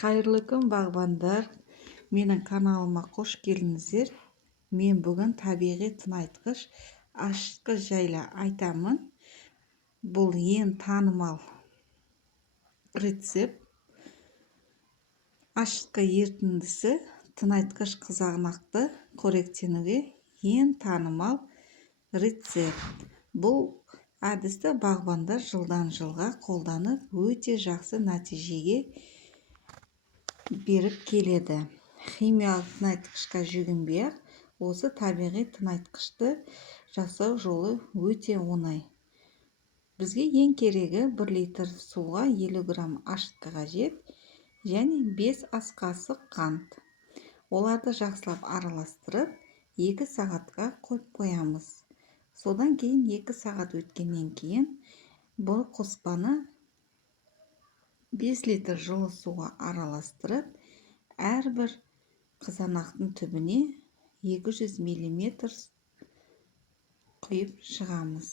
Қайырлы күн бағбандар, менің каналыма қош келдіңіздер. Мен бүгін табиғи тыңайтқыш ашытқыш жайлы айтамын. Бұл ең танымал рецепт. Ашытқы ерітіндісі тыңайтқыш қызанақты қоректенуге ең танымал рецепт. Бұл әдісті бағбандар жылдан жылға қолданып, өте жақсы нәтижеге беріп келеді. Химиялық тыңайтқышқа жүгінбей-ақ, осы табиғи тыңайтқышты жасау жолы өте оңай. Бізге ең керегі 1 литр суға 50 грамм ашытқы қажет және 5 ас қасық қант. Оларды жақсылап араластырып 2 сағатқа қойып қоямыз. Содан кейін 2 сағат өткеннен кейін бұл қоспаны 5 литр жылы суға араластырып, әрбір қызанақтың түбіне 200 мм құйып шығамыз.